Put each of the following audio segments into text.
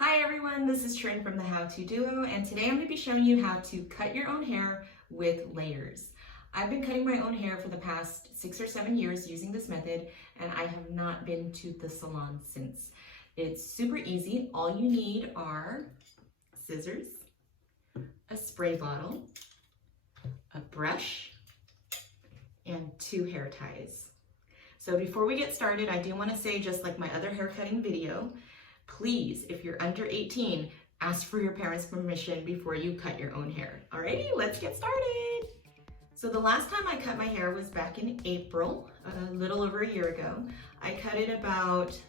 Hi everyone, this is Trin from the How To Duo, and today I'm going to be showing you how to cut your own hair with layers. I've been cutting my own hair for the past 6 or 7 years using this method, and I have not been to the salon since. It's super easy. All you need are scissors, a spray bottle, a brush, and 2 hair ties. So before we get started, I do want to say, just like my other hair cutting video, please, if you're under 18, ask for your parents' permission before you cut your own hair. Alrighty, let's get started. So the last time I cut my hair was back in April, a little over a year ago. I cut it about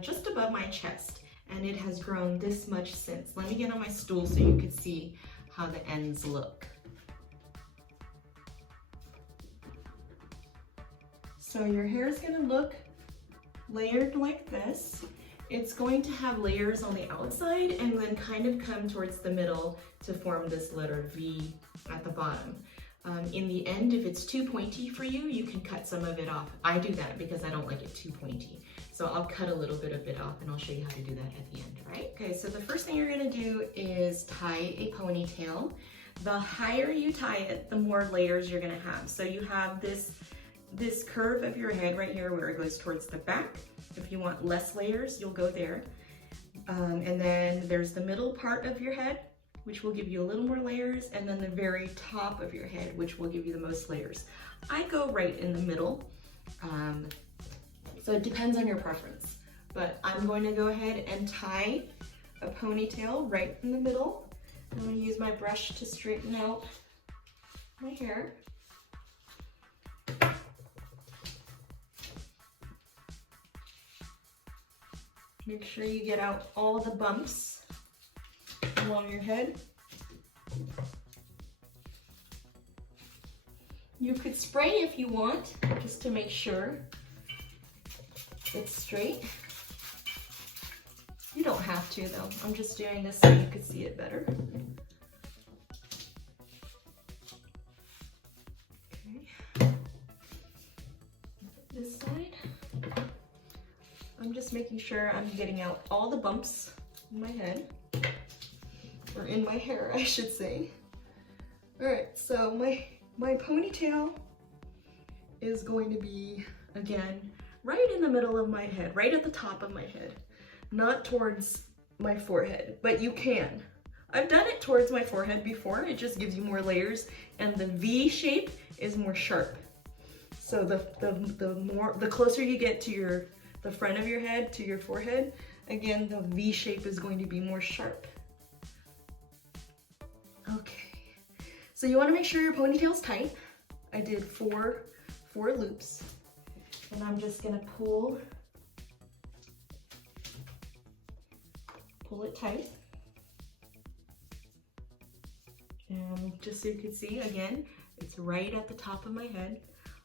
just above my chest, and it has grown this much since. Let me get on my stool so you can see how the ends look. So your hair is gonna look layered like this. It's going to have layers on the outside and then kind of come towards the middle to form this letter V at the bottom. In the end, if it's too pointy for you, you can cut some of it off. I do that because I don't like it too pointy. So I'll cut a little bit of it off and I'll show you how to do that at the end, right? Okay, so the first thing you're gonna do is tie a ponytail. The higher you tie it, the more layers you're gonna have. So you have this curve of your head right here where it goes towards the back. If you want less layers, you'll go there. And then there's the middle part of your head, which will give you a little more layers, and then the very top of your head, which will give you the most layers. I go right in the middle, so it depends on your preference. But I'm going to go ahead and tie a ponytail right in the middle. I'm going to use my brush to straighten out my hair. Make sure you get out all the bumps along your head. You could spray if you want, just to make sure it's straight. You don't have to though. I'm just doing this so you could see it better. Okay. This side. I'm just making sure I'm getting out all the bumps in my head, or in my hair, I should say. All right, so my ponytail is going to be, again, right in the middle of my head, right at the top of my head, not towards my forehead, but you can. I've done it towards my forehead before. It just gives you more layers, and the V shape is more sharp. So the closer you get to the front of your head to your forehead, again, the V shape is going to be more sharp. Okay, so you want to make sure your ponytail's tight. I did four loops, and I'm just gonna pull it tight. And just so you can see, again, it's right at the top of my head.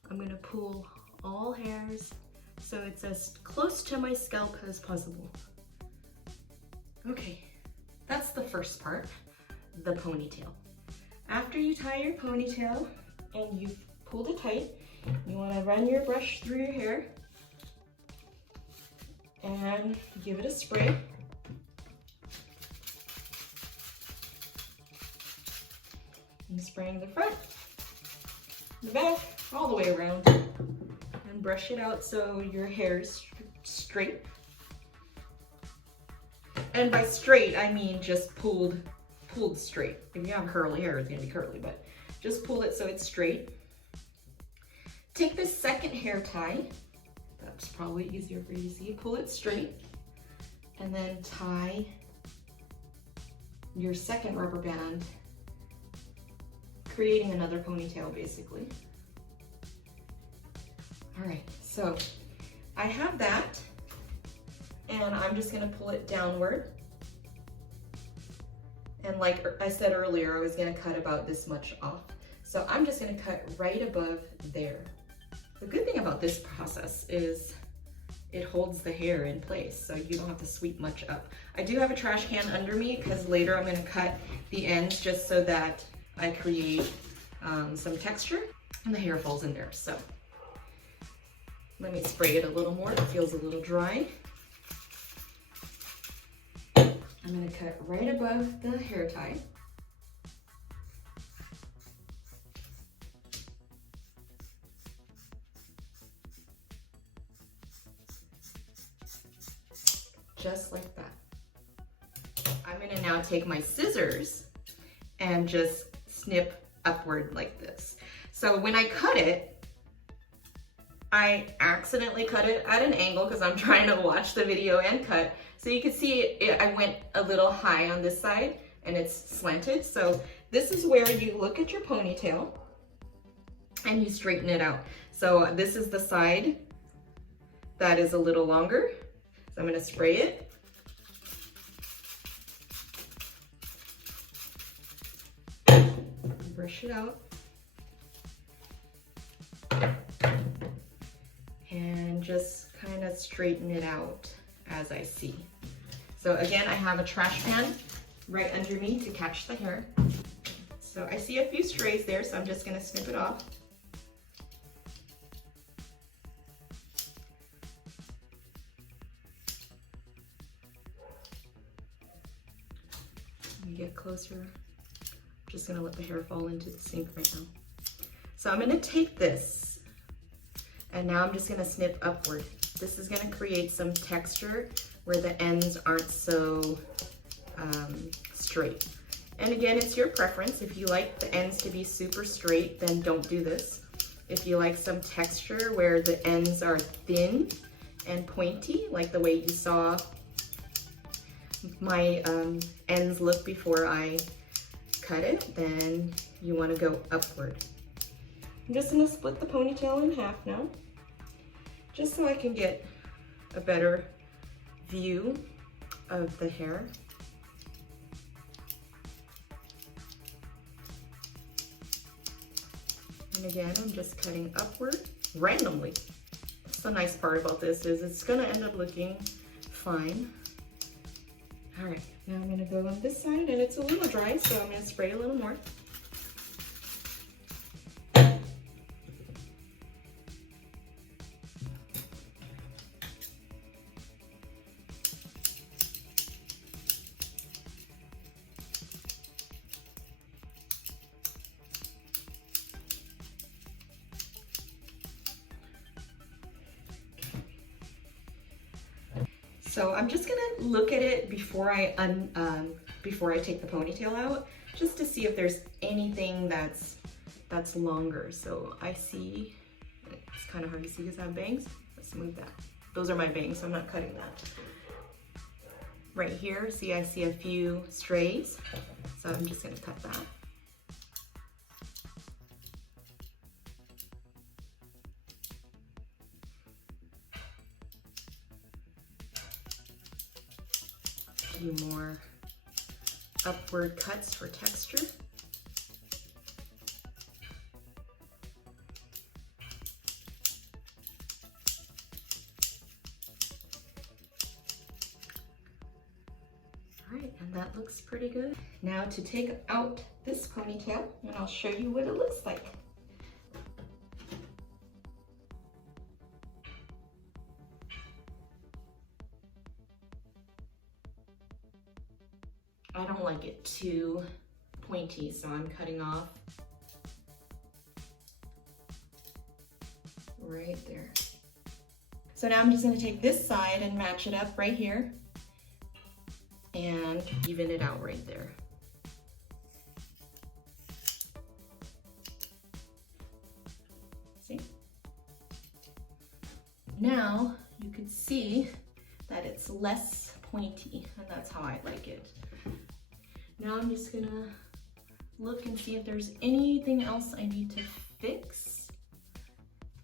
I'm gonna pull all hairs so it's as close to my scalp as possible. Okay, that's the first part, the ponytail. After you tie your ponytail and you've pulled it tight, you want to run your brush through your hair and give it a spray. I'm spraying the front, the back, all the way around. And brush it out so your hair is straight. And by straight, I mean just pulled straight. If you have curly hair, it's gonna be curly, but just pull it so it's straight. Take this second hair tie. That's probably easier for you to see. Pull it straight, and then tie your second rubber band, creating another ponytail, basically. All right, so I have that, and I'm just gonna pull it downward. And like I said earlier, I was gonna cut about this much off. So I'm just gonna cut right above there. The good thing about this process is it holds the hair in place, so you don't have to sweep much up. I do have a trash can under me because later I'm gonna cut the ends just so that I create some texture and the hair falls in there. So let me spray it a little more. It feels a little dry. I'm gonna cut right above the hair tie. Just like that. I'm gonna now take my scissors and just snip upward like this. So when I cut it, I accidentally cut it at an angle because I'm trying to watch the video and cut. So you can see I went a little high on this side and it's slanted. So this is where you look at your ponytail and you straighten it out. So this is the side that is a little longer. So I'm gonna spray it. Brush it out. And just kind of straighten it out as I see. So again, I have a trash pan right under me to catch the hair. So I see a few strays there, so I'm just gonna snip it off. Let me get closer. I'm just gonna let the hair fall into the sink right now. So I'm gonna take this and now I'm just gonna snip upward. This is gonna create some texture where the ends aren't so straight. And again, it's your preference. If you like the ends to be super straight, then don't do this. If you like some texture where the ends are thin and pointy, like the way you saw my ends look before I cut it, then you want to go upward. I'm just going to split the ponytail in half now, just so I can get a better view of the hair. And again, I'm just cutting upward randomly. That's the nice part about this, is it's going to end up looking fine. All right, now I'm gonna go on this side, and it's a little dry, so I'm gonna spray a little more. So I'm just gonna look at it before I take the ponytail out, just to see if there's anything that's longer. So I see, it's kind of hard to see because I have bangs. Let's move that. Those are my bangs, so I'm not cutting that. Right here, see, I see a few strays, so I'm just gonna cut that. Do more upward cuts for texture. All right, and that looks pretty good. Now to take out this ponytail, and I'll show you what it looks like. I don't like it too pointy, so I'm cutting off right there. So now I'm just going to take this side and match it up right here and even it out right there. See? Now you can see that it's less pointy, and that's how I like it. Now I'm just gonna look and see if there's anything else I need to fix.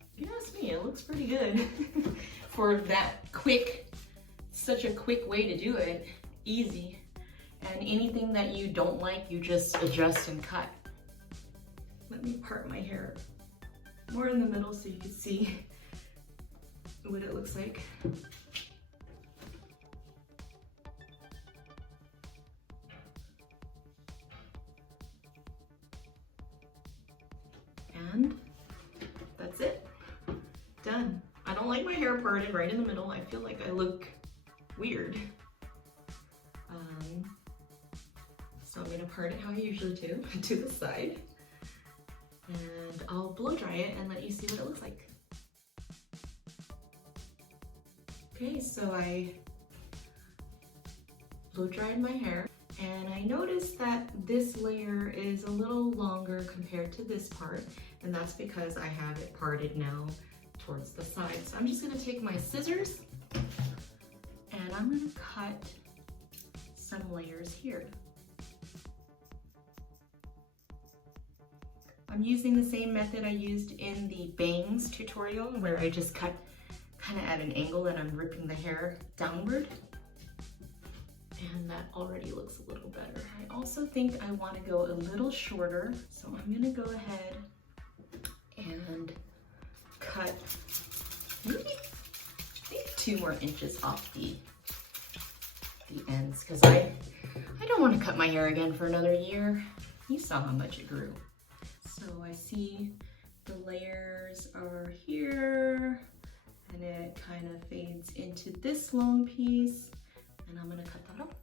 If you ask me, it looks pretty good for that quick, such a quick way to do it, easy. And anything that you don't like, you just adjust and cut. Let me part my hair more in the middle so you can see what it looks like. And that's it, done. I don't like my hair parted right in the middle. I feel like I look weird. going to part it how I usually do, to the side. And I'll blow dry it and let you see what it looks like. Okay, so I blow dried my hair, and I noticed that this layer is a little longer compared to this part, and that's because I have it parted now towards the side. So I'm just gonna take my scissors and I'm gonna cut some layers here. I'm using the same method I used in the bangs tutorial, where I just cut kind of at an angle and I'm ripping the hair downward. And that already looks a little better. I also think I want to go a little shorter, so I'm gonna go ahead and cut maybe 2 more inches off the ends, because I don't want to cut my hair again for another year. You saw how much it grew. So I see the layers are here, and it kind of fades into this long piece, and I'm gonna cut that off.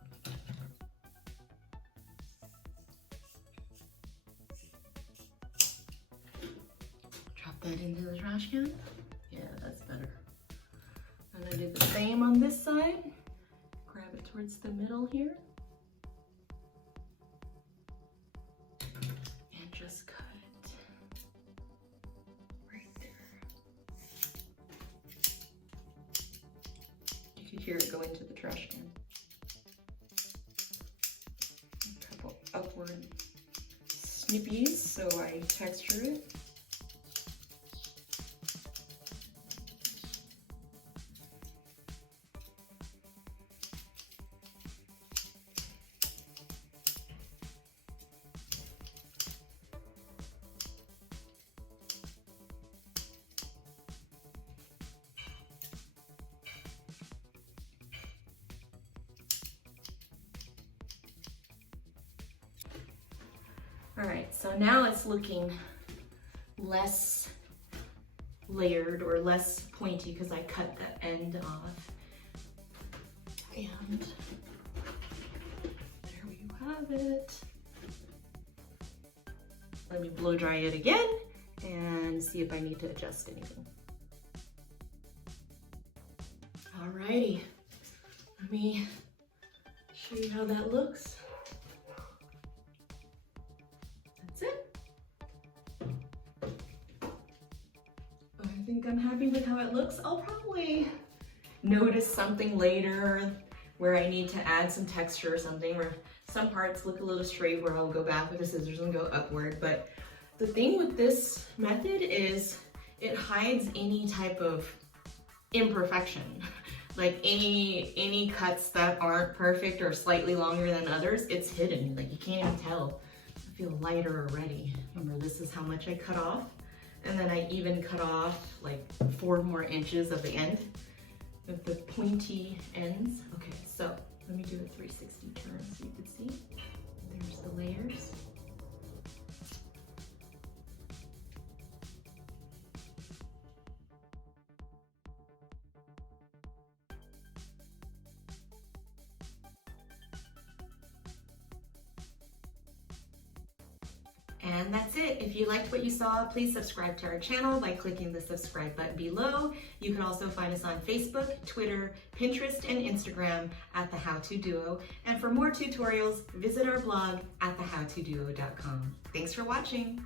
Drop that into the trash can. Yeah, that's better. I'm gonna do the same on this side. Grab it towards the middle here. And just cut it right there. You can hear it go into the trash can. A couple upward snippies so I texture it. All right, so now it's looking less layered or less pointy because I cut the end off. And there you have it. Let me blow dry it again and see if I need to adjust anything. Alrighty, let me show you how that looks. I think I'm happy with how it looks. I'll probably notice something later where I need to add some texture or something, where some parts look a little straight where I'll go back with the scissors and go upward. But the thing with this method is it hides any type of imperfection. Like any cuts that aren't perfect or slightly longer than others, it's hidden. Like you can't even tell. I feel lighter already. Remember, this is how much I cut off. And then I even cut off like 4 more inches of the end with the pointy ends. Okay, so let me do a 360 turn so you can see. There's the layers. And that's it. If you liked what you saw, please subscribe to our channel by clicking the subscribe button below. You can also find us on Facebook, Twitter, Pinterest, and Instagram at The How To Duo. And for more tutorials, visit our blog at thehowtoduo.com. Thanks for watching.